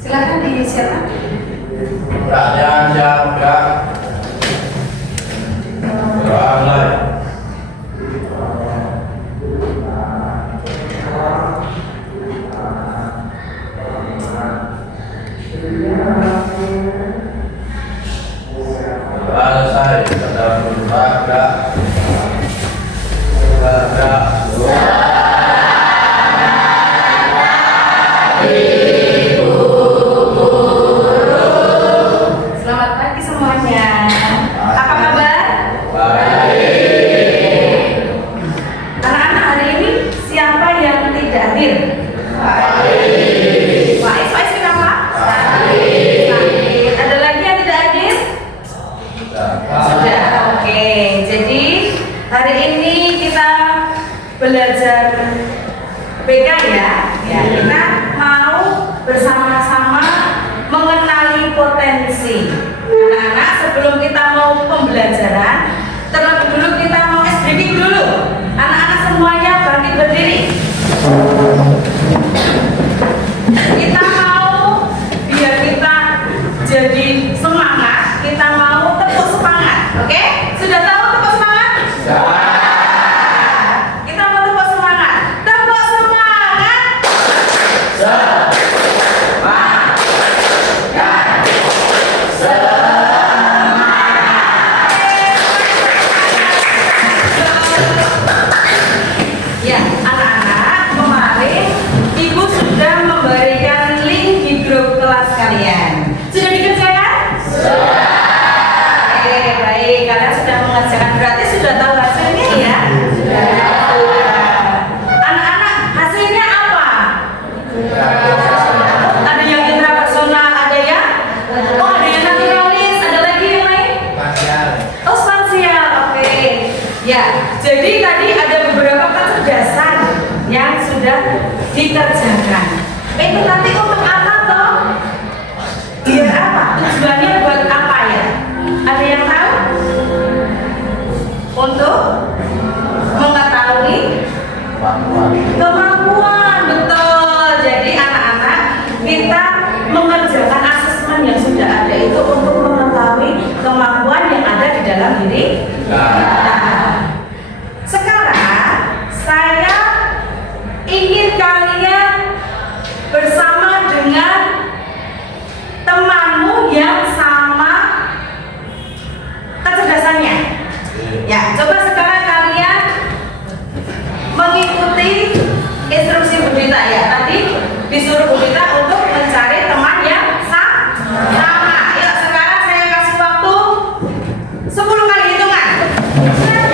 Silakan di siapa? Pertanyaan yang enggak mulai. Selesai, sudah berbaga. Selamat pagi semuanya. Apa kabar? Baik. Anak-anak hari ini siapa yang tidak hadir? Baik. Faiz kenapa? Sakit. Ada lagi yang tidak hadir? Sudah. Oke. Jadi hari ini kita belajar BK ya. Ya, kita mau bersama-sama mengenali potensi. Anak-anak, sebelum kita mau pembelajaran, terlebih dulu kita mau ice breaking dulu. Anak-anak semuanya bangkit berdiri. Kita mau biar kita jadi semangat, kita mau tepuk semangat. Oke? Sudah tahu tepuk semangat? Kita mau tepuk semangat. Tepuk semangat. Ya, anak-anak, kemarin Ibu sudah memberikan link di grup kelas kalian. Sudah dikerjakan? Sudah. Oke, baik. Kalian sudah mengerjakan, berarti sudah tahu hasilnya ya? Sudah. Anak-anak, hasilnya apa? Ada yang intrapersonal, ada yang ada yang naturalis, ada lagi yang lain? Oh, spasial, oke. Ya, jadi tadi ada beberapa kecerdasan yang sudah dikerjakan. Itu nanti untuk apa toh? Biar apa? Tujuannya buat apa ya? Ada yang tahu? Untuk mengetahui kemampuan, betul. Jadi anak-anak, kita mengerjakan asesmen yang sudah ada itu untuk mengetahui kemampuan yang ada di dalam diri kita. Sekarang saya ingin kalian bersama dengan temanmu yang sama kecerdasannya. Ya, coba sekarang kalian mengikuti instruksi Bu Dita ya. Tadi disuruh Bu Dita untuk mencari teman yang sama. Yuk, sekarang saya kasih waktu 10 kali hitungan. Oke.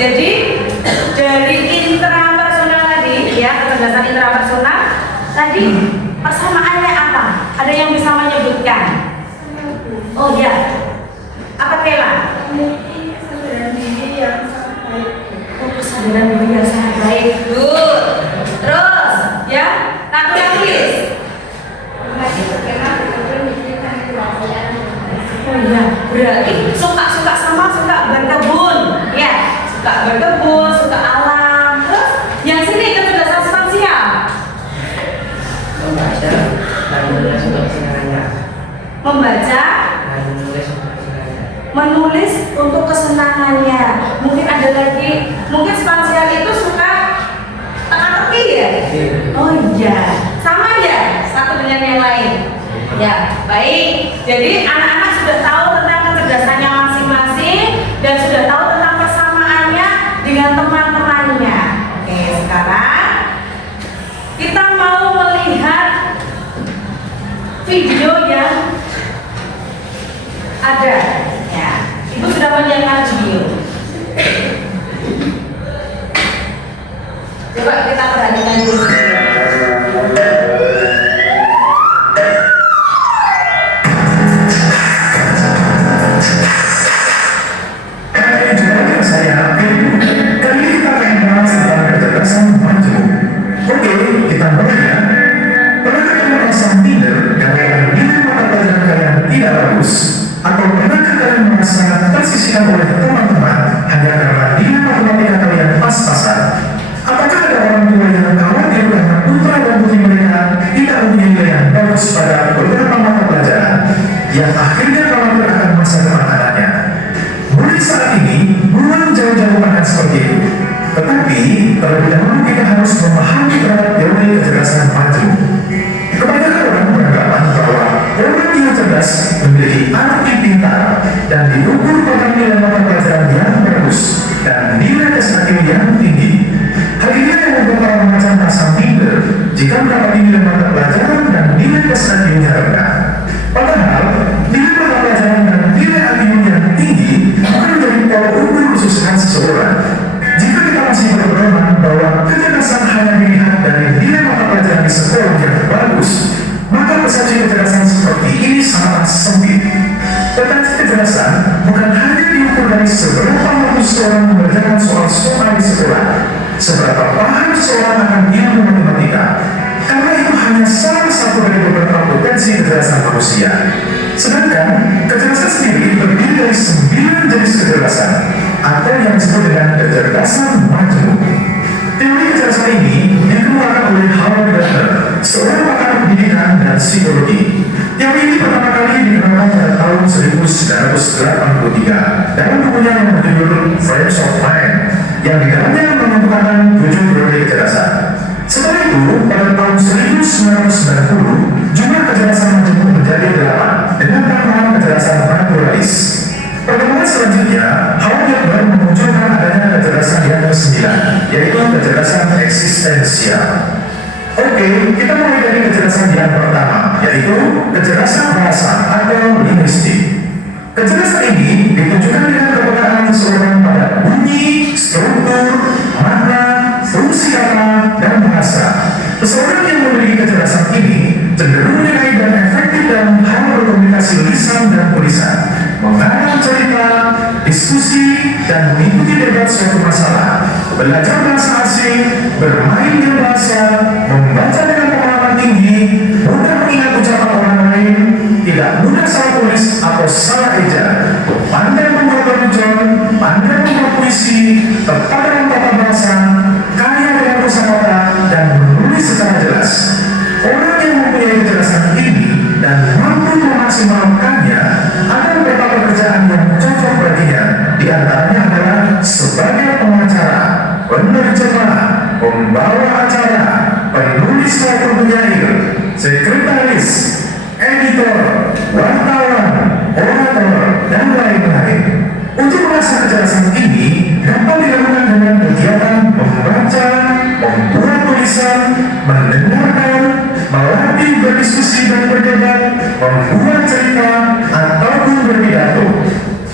Jadi dari intrapersonal tadi, ya kecerdasan intrapersonal tadi persamaannya apa? Ada yang bisa menyebutkan? Oh ya, apa Kela? Kesadaran diri yang sangat baik. Good. Terus, ya, tulis. Oh iya, berarti suka berkebun, ya, suka berkebun, suka alam. Terus, yang sini kecerdasan spansial. Membaca dan menulis untuk kesenangannya. Membaca, menulis untuk kesenangannya. Mungkin ada lagi, mungkin spansial itu suka teka-teki ya? Oh iya, sama ya, satu dengan yang lain. Ya, baik. Jadi anak-anak sudah tahu tentang kecerdasannya masing-masing dan sudah tahu tentang persamaannya dengan teman-temannya. Oke, sekarang kita mau melihat video yang ada. Ya, Ibu sudah menyiapkan video. Coba kita perhatikan dulu. Atau pernahkah kalian merasa tersisihkan oleh teman-teman hanya karena nilai matematika kalian pas-pasan? Apakah ada orang tua yang khawatir karena putra dan putri mereka tidak mempunyai nilai yang bagus pada beberapa mata pelajaran yang akhirnya khawatir akan masa depan anaknya? Mulai saat ini, buang jauh-jauh akan seperti itu. Tetapi, terlebih dahulu kita harus memahami berat teori kecerdasan majmuk. Kebanyakan orang beranggapan bahwa orang yang cerdas memiliki arti pintar dan diukur pada nilai mata pelajaran yang bagus dan nilai tes IQ yang tinggi. Hal ini yang membuat orang macam merasa minder jika mendapati nilai mata pelajaran dan nilai tes IQ-nya rendah. Padahal nilai mata pelajaran dan nilai IQ yang tinggi akan menjadi tolak ukur kesusahan seseorang. Jika kita masih berpedoman bahwa kecerdasan hanya dilihat dari nilai mata pelajaran di sekolah yang bagus, maka persepsi kecerdasan seperti ini sangat sempit. Tetapi kecerdasan bukan hanya diukur dari seberapa mampu seseorang mengerjakan soal-soal di sekolah, seberapa paham seseorang akan ilmu matematika, karena itu hanya salah satu dari beberapa potensi kecerdasan manusia. Sedangkan kecerdasan sendiri terdiri dari 9 jenis kecerdasan atau yang disebut dengan kecerdasan majmuk. Teori kecerdasan ini dikeluarkan oleh Howard Gardner, seorang pakar pendidikan dan psikologi. Teori ini pertama kali dikenalkan pada tahun 1983 dalam bukunya yang berjudul Frames of Mind, yang di dalamnya menentukan 7 teori kecerdasan. Setelah itu, pada tahun 1990, jumlah kecerdasan majmuk menjadi 8 dengan tambahan kecerdasan naturalis. Perkembangan selanjutnya, Howard Gardner memunculkan adanya kecerdasan yang ke-9, yaitu kecerdasan eksistensial. Oke, kita mulai dari kecerdasan yang pertama, yaitu kecerdasan bahasa atau linguistik. Kecerdasan ini ditunjukkan dengan kepekaan seseorang pada bunyi, struktur, makna, fungsi kata, dan bahasa. Seseorang yang memiliki kecerdasan ini cenderung menilai dan efektif dalam hal berkomunikasi lisan dan tulisan, mengarang cerita, diskusi, dan mengikuti debat suatu masalah, belajar bahasa asing, bermain dengan bahasa, membaca dengan pengalaman tinggi, mudah mengingat ucapan orang lain, tidak mudah salah tulis atau salah eja, pandai membuat lelucon, pandai membuat puisi, tepat dalam tata bahasa, kaya dengan kosakata, dan menulis secara jelas. Orang yang mempunyai kecerdasan ini dan mampu memaksimalkannya akan mendapat pekerjaan yang cocok baginya. Di antaranya adalah sebagai pengacara, penerjemah, pembawa acara, penulis maupun penyair, sekretaris, editor, wartawan, orator, dan lain-lain. Untuk mengasah kecerdasan ini dapat dilakukan dengan kegiatan membaca, membuat tulisan, mendengarkan, melatih berdiskusi dan berdebat, membuat cerita, ataupun berpidato.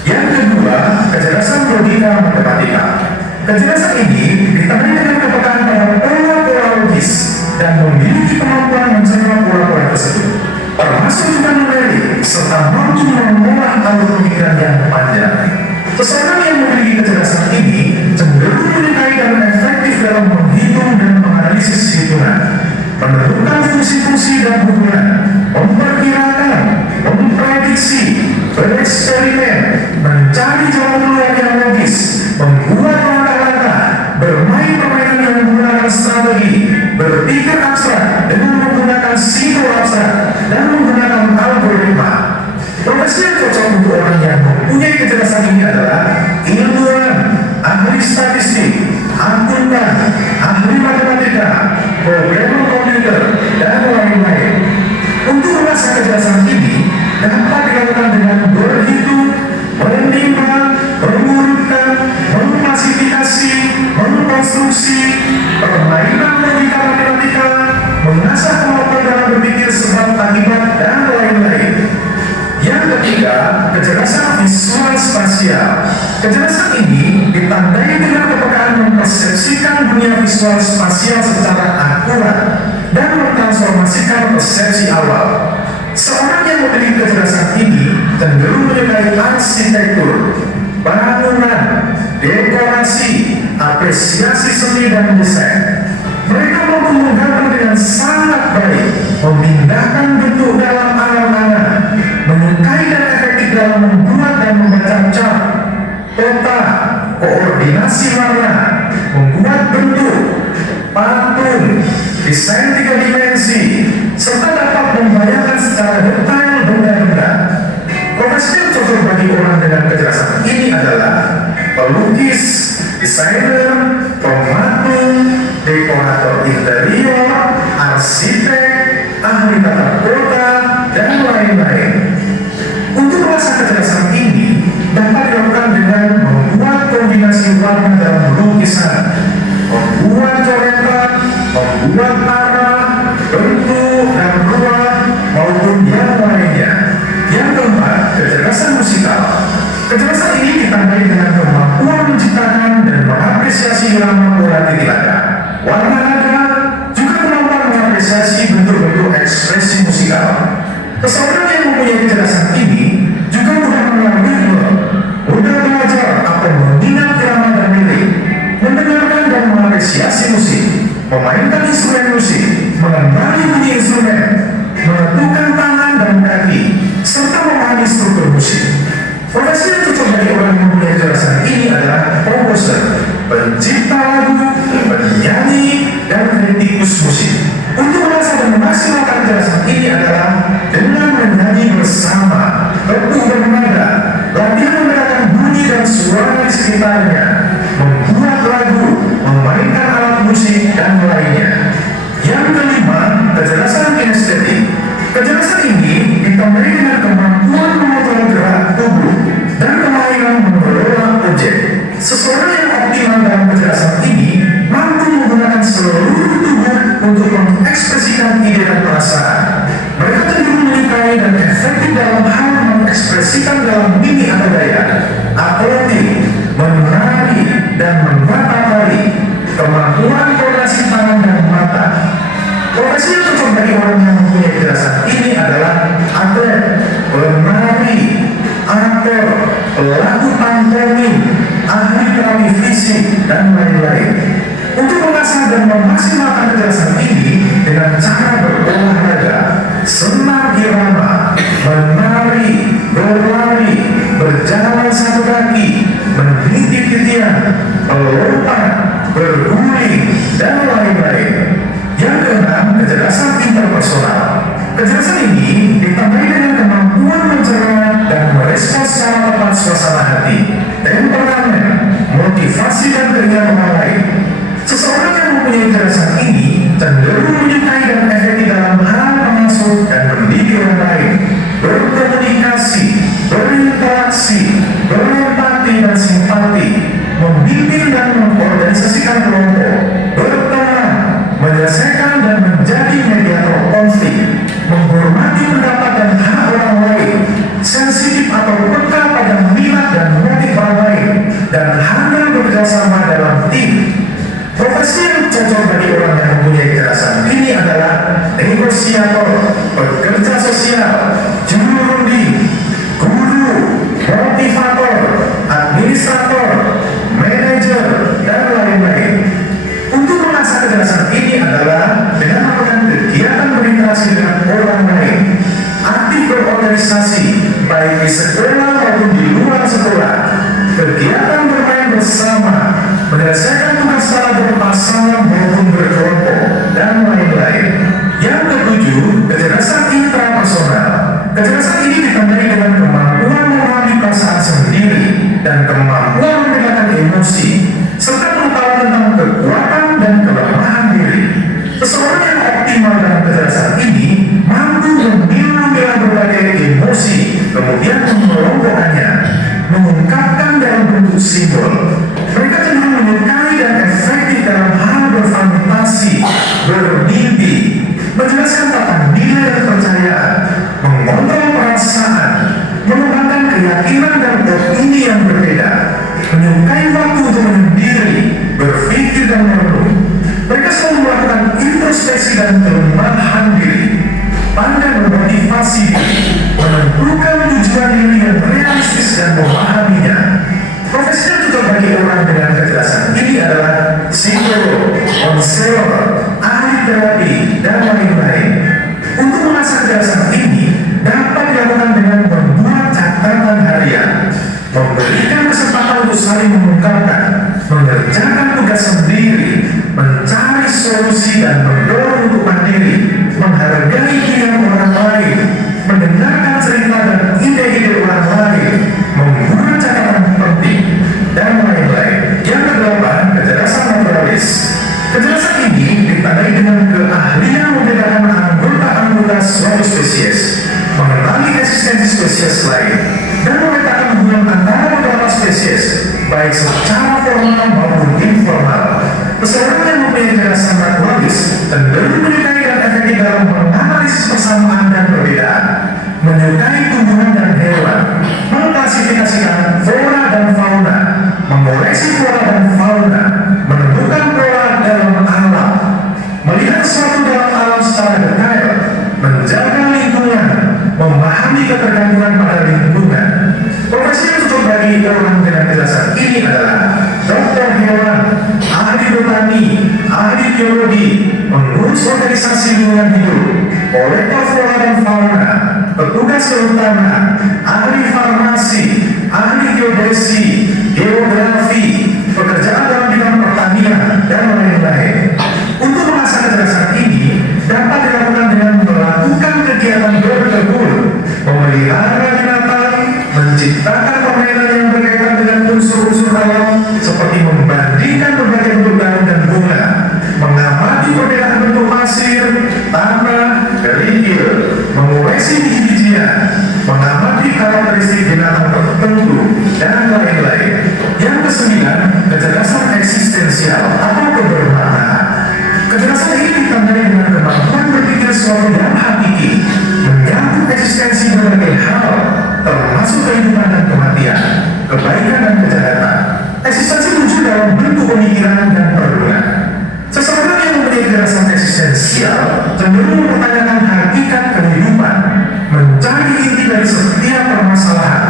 Yang kedua, kecerdasan logika matematika. Kecerdasan ini ditandai dengan kepekaan pada pola-pola logis dan memiliki kemampuan mencerna pola-pola tersebut, termasuk juga numerik serta mampu mengolah alur pemikiran yang panjang. Seseorang yang memiliki kecerdasan ini cenderung menyukai dan efektif dalam menghitung dan menganalisis hitungan, menentukan fungsi-fungsi dan hubungan, memperkirakan, memprediksi, bereksperimen, mencari jalan keluar yang logis, membuat langkah-langkah, bermain permainan yang menggunakan strategi, berpikir abstrak dengan menggunakan simbol abstrak, dan menggunakan algoritma. Profesi yang cocok untuk orang yang mempunyai kecerdasan ini adalah ilmuwan, ahli statistik, akuntan, ahli matematika, programmer komputer, dan lain-lain. Untuk mengasah kecerdasan ini dapat dilakukan dengan berhitung, menimbang, mengurutkan, mengklasifikasi, mengkonstruksi, permainan logika matematika, mengasah kemampuan dalam berpikir sebab akibat, dan lain-lain. Yang ketiga, kecerdasan visual spasial. Kecerdasan ini ditandai dengan kepekaan mempersepsikan dunia visual spasial secara akurat dan mentransformasikan persepsi awal. Seorang yang memiliki kecerdasan ini cenderung menyukai arsitektur, bangunan, dekorasi, apresiasi seni dan desain. Mereka mampu menggambar dengan sangat baik, memindahkan bentuk dalam angan-angan, menyukai dan efektif dalam membuat dan membaca cat, peta, koordinasi warna, membuat bentuk, patung, desain 3 dimensi, serta dapat membayangkan secara detail benda-benda. Profesi yang cocok bagi orang dengan kecerdasan ini adalah pelukis, desainer, pematung, dekorator interior, arsitek, ahli tata kota, dan lain-lain. Untuk mengasah kecerdasan ini dapat dilakukan dengan membuat kombinasi warna dalam lukisan, membuat coretan, membuat arah, bentuk, dan ruang, maupun yang lainnya. Yang keempat, kecerdasan musikal. Kecerdasan ini ditandai dengan kemampuan menciptakan dan mengapresiasi irama pola titik nada, warna nada, juga kemampuan mengapresiasi bentuk-bentuk ekspresi musikal. Seseorang yang mempunyai kecerdasan ini juga mudah mengenal ritme, mudah belajar atau mengingat irama dan lirik, mendengarkan dan mengapresiasi musik, memainkan instrumen musik, mengenali bunyi instrumen, menentukan tangan dan kaki, serta memahami struktur musik. Profesi yang cocok bagi orang yang mempunyai kecerdasan ini adalah komposer, pencipta lagu, penyanyi, dan kritikus musik. Untuk mengasah dan memaksimalkan kecerdasan ini adalah dengan menyanyi bersama, teguh bernada, latihan membedakan bunyi dan suara di sekitarnya, membuat lagu, memainkan alat musik, dan lainnya. Yang kelima, kecerdasan kinestetik. Kecerdasan ini ditandai dengan kemampuan mengontrol gerak tubuh dan kemahiran mengelola objek. Seseorang yang optimal dalam kecerdasan ini mampu menggunakan seluruh tubuh untuk mengekspresikan ide dan perasaan. Mereka cenderung menyukai dan efektif dalam hal mengekspresikan dalam mimik atau gaya, atletik, menari, dan menata-tari, kemampuan koordinasi tangan dan mata. Profesi yang cocok bagi orang yang mempunyai kecerdasan ini adalah atlet, penari, aktor, pelaku pantomim, ahli terapi fisik, dan lain-lain. Untuk mengasah dan memaksimalkan kecerdasan ini dengan cara berolahraga, senam irama, menari, berlari, berjalan satu kaki, menitip titian, melompat, berguling, dan lain-lain. Yang keenam, kecerdasan interpersonal. Kecerdasan ini ditandai dengan kemampuan mencerna dan merespons secara tepat suasana hati, temperamen, motivasi, dan keinginan orang lain. Seseorang yang mempunyai kecerdasan ini cenderung menyukai dan efektif dalam hal mengasuh dan mendidik orang lain, berkomunikasi, berinteraksi, berempati dan simpati, memimpin dan mengorganisasikan kelompok, berteman, menyelesaikan dan menjadi mediator konflik, menghormati pendapat bersosialisasi baik di sekolah maupun di luar sekolah, kegiatan bermain bersama, menyelesaikan tugas secara berpasangan maupun berkelompok, dan lain-lain. Yang ketujuh, kecerdasan intrapersonal. Kecerdasan ini ditandai dengan kemampuan memahami perasaan sendiri dan kemampuan membedakan emosi, serta pengetahuan tentang kekuatan dan kelemahan diri. Seseorang yang optimal dalam kecerdasan ini mampu memilah-milah berbagai emosi, kemudian mengelompokkannya, mengungkapkan dalam bentuk simbol. Mereka cenderung menyukai dan efektif dalam hal berfantasi, bermimpi, menjelaskan tentang nilai dan kepercayaan, mengontrol perasaan, mengembangkan keyakinan dan opini yang berbeda, menyukai waktu untuk menyendiri, berpikir dan merenung. Mereka selalu melakukan introspeksi dan kelemahan diri, pandai memotivasi diri, menentukan tujuan diri yang realistis dan memahaminya. Profesi yang cocok bagi orang dengan kecerdasan ini adalah psikolog, konselor, ahli terapi, dan lain-lain. Untuk mengasah kecerdasan ini dapat dilakukan dengan membuat catatan harian, memberikan kesempatan untuk saling mengungkapkan, mengerjakan tugas sendiri, mencari solusi dan mendorong untuk mandiri, menghargai pilihan orang lain, mendengarkan cerita dan ide-ide orang lain, membuat catatan penting, dan lain-lain. Yang kedelapan, kecerdasan naturalis. Kecerdasan ini ditandai dengan keahlian membedakan anggota-anggota suatu spesies, mengenali eksistensi spesies lain, dan memetakan hubungan antara beberapa spesies, baik secara formal maupun informal. Seseorang yang mempunyai kecerdasan naturalis cenderung menyukai dan efektif dalam menganalisis persamaan dan perbedaan, menyukai tumbuhan dan hewan, mengklasifikasikan flora dan fauna, mengoreksi flora dan fauna, menentukan pola dalam alam, melihat sesuatu dalam alam secara detail, menjaga lingkungan, memahami ketergantungan pada lingkungan. Profesi yang cocok bagi orang dengan kecerdasan ini adalah dokter hewan, ahli botani, ahli biologi, pengurus organisasi lingkungan hidup, kolektor flora dan fauna, petugas kehutanan, ahli farmasi, ahli geodesi, geografi, pekerjaan dalam bidang pertanian, dan lain-lain. Untuk mengasah kecerdasan ini dapat dilakukan dengan melakukan kegiatan berkebun, memelihara binatang, menciptakan permainan yang berkaitan dengan unsur-unsur alam seperti membandingkan berbagai bentuk daun dan bunga, mengamati perbedaan bentuk pasir, tanah, kerikil, mengoreksi biji-bijian, mengamati karakteristik binatang tertentu, dan lain-lain. Yang kesembilan, kecerdasan eksistensial atau kebermaknaan. Kecerdasan ini ditandai dengan kemampuan berpikir sesuatu yang hakiki, menyangkut eksistensi berbagai hal, termasuk kehidupan dan kematian, kebaikan dan kejahatan. Eksistensi muncul dalam bentuk pemikiran dan perenungan. Seseorang yang mempunyai kecerdasan eksistensial cenderung mempertanyakan hakikat kehidupan, mencari inti dari setiap permasalahan,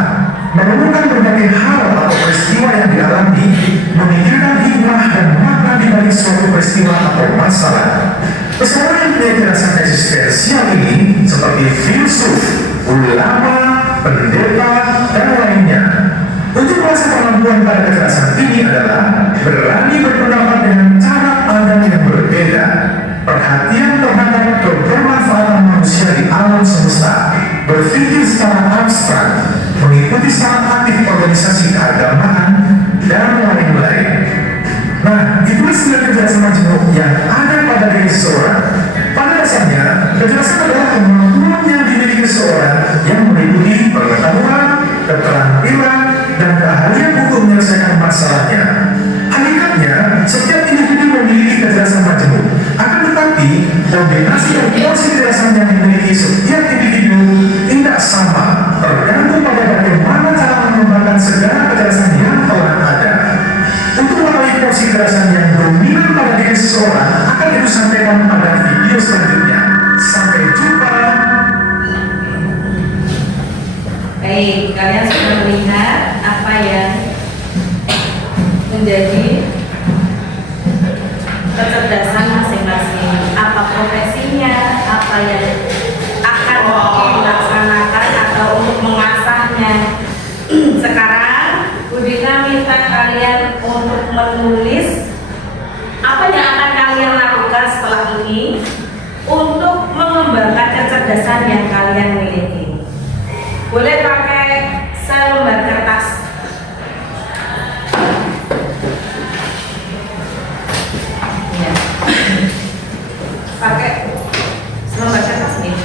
menemukan berbagai hal atau peristiwa yang dialami, memikirkan hikmah dan makna di balik suatu peristiwa atau masalah. Seseorang yang mempunyai kecerdasan eksistensial ini seperti filsuf, ulama, pendeta, dan lainnya. Untuk mengasah kemampuan pada kecerdasan ini adalah berani berpendapat dengan cara pandang yang berbeda, perhatian terhadap kebermanfaatan manusia di alam semesta, berpikir secara abstrak, mengikuti secara aktif organisasi keagamaan, dan lain-lain. Nah, itulah sembilan kecerdasan majemuk yang ada pada diri seseorang. Pada dasarnya, kecerdasan adalah kemampuan yang dimiliki seseorang yang meliputi pengetahuan, keterampilan, dan keahlian untuk menyelesaikan masalahnya. Hakikatnya, setiap individu memiliki kecerdasan majemuk. Akan tetapi, kombinasi dan porsi kecerdasan yang dimiliki setiap individu tidak sama, tergantung pada bagaimana cara mengembangkan segala kecerdasan yang telah ada. Untuk mengetahui porsi kecerdasan yang dominan pada diri seseorang akan disampaikan pada video selanjutnya. Sampai jumpa. Baik, kalian sudah melihat apa yang menjadi kecerdasan masing-masing, apa profesinya, apa yang akan dilaksanakan atau untuk mengasahnya. Sekarang Bu Dina minta kalian untuk menulis apa yang akan kalian lakukan setelah ini untuk mengembangkan kecerdasan yang kalian miliki. Boleh pakai selembar kertas. Ya. Pakai selembar kertas nih.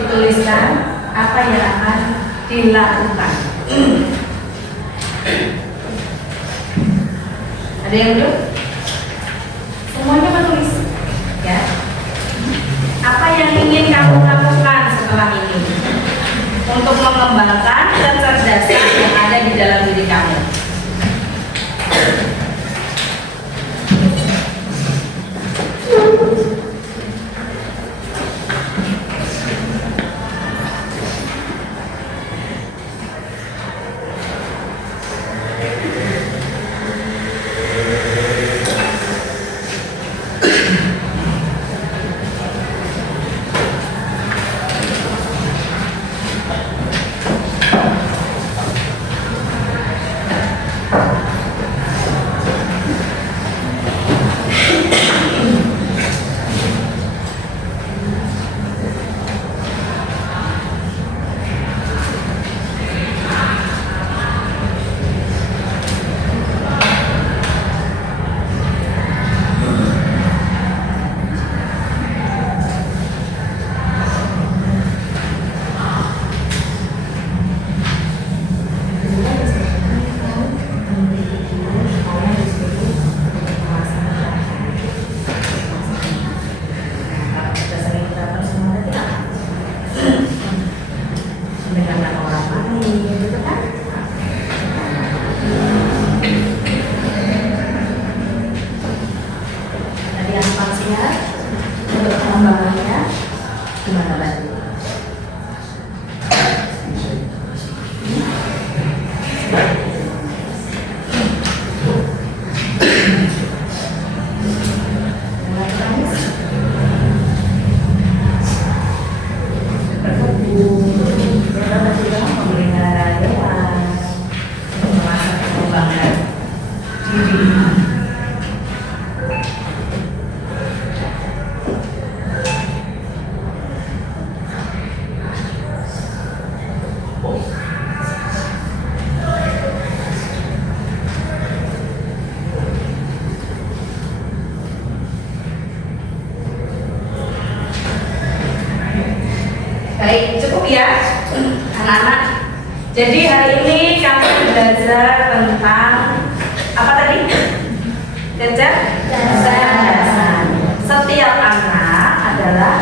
Dituliskan apa yang akan dilakukan. Ada yang belum? Semuanya menulis, ya. Apa yang ingin kamu lakukan setelah ini untuk mengembangkan kecerdasan yang ada di dalam diri kamu? Untuk pengembangannya gimana, Mbak? Baik, cukup ya anak-anak. Jadi hari ini kami belajar tentang apa tadi? Kecerdasan. Setiap anak adalah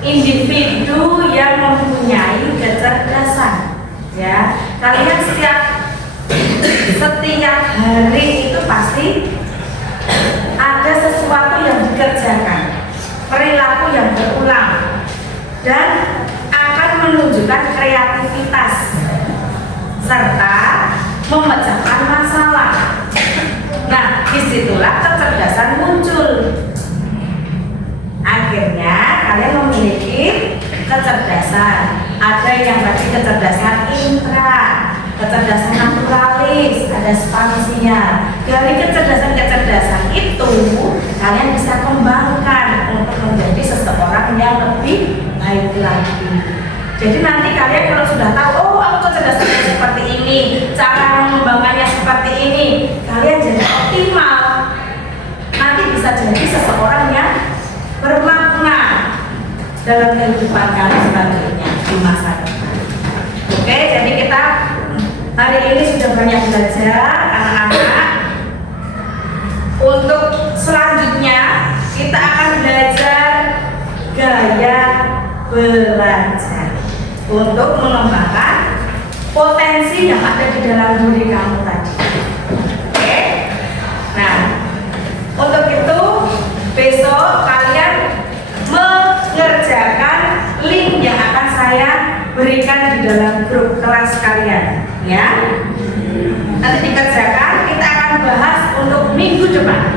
individu yang mempunyai kecerdasan. Ya, kalian setiap hari itu pasti ada sesuatu yang dikerjakan, perilaku yang berulang, dan akan menunjukkan kreativitas serta memecahkan masalah. Nah, disitulah kecerdasan muncul. Akhirnya kalian memiliki kecerdasan. Ada yang tadi kecerdasan intra, kecerdasan naturalis, ada spansial. Dari kecerdasan-kecerdasan itu kalian bisa kembangkan untuk menjadi seseorang yang lebih baik lagi. Jadi nanti kalian kalau sudah tahu, oh aku kecerdasannya seperti ini, cara mengembangkannya seperti ini, kalian jadi optimal. Nanti bisa jadi seseorang yang bermakna dalam kehidupan kalian selanjutnya di masa depan. Oke, jadi kita hari ini sudah banyak belajar anak-anak. Untuk selanjutnya kita akan belajar gaya belajar untuk mengembangkan potensi yang ada di dalam diri kamu tadi. Oke? Nah, untuk itu besok kalian mengerjakan link yang akan saya berikan di dalam grup kelas kalian, ya. Nanti dikerjakan, kita akan bahas untuk minggu depan.